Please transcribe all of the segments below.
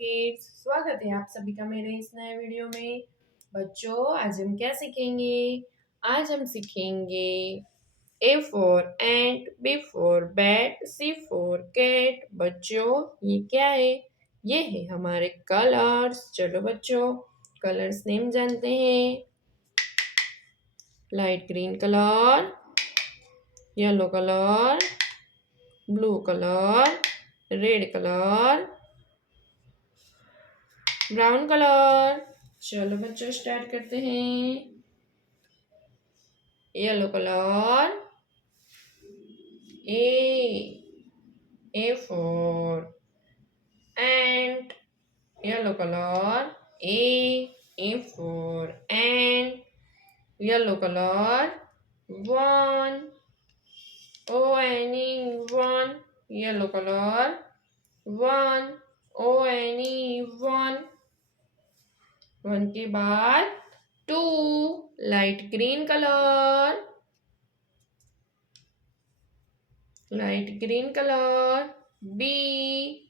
Kids, स्वागत है आप सभी का मेरे इस नए वीडियो में। बच्चों, आज हम क्या सीखेंगे? आज हम सीखेंगे A for ant, B for bat, C for cat। बच्चों, ये क्या है? ये है हमारे कलर्स। चलो बच्चों, कलर्स नेम जानते हैं। Light green colour, yellow colour, blue colour, red colour, brown colour. चलो बच्चों, स्टार्ट करते हैं। Yellow colour, A for ant. Yellow colour, A for ant. Yellow colour, one, O N E one. Yellow colour, one, O N E one. One के बाद two, light green colour, light green colour, B,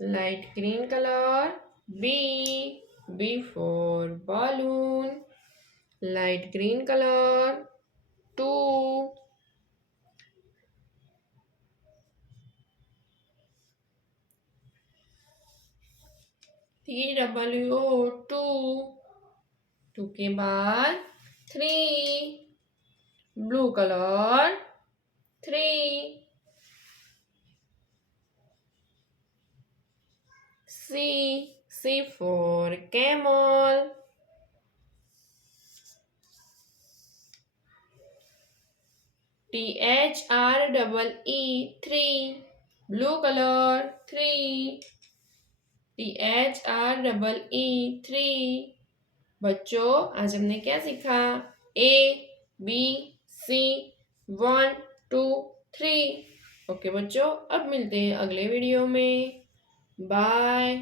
light green colour, B for balloon, light green colour, two, TWO two. Two के बाद three, blue colour, three, C for camel, THREE three, blue color, three, THREE three। बच्चों, आज हमने क्या सीखा? ABC 1 2 3। Okay बच्चों, अब मिलते हैं अगले वीडियो में। बाय।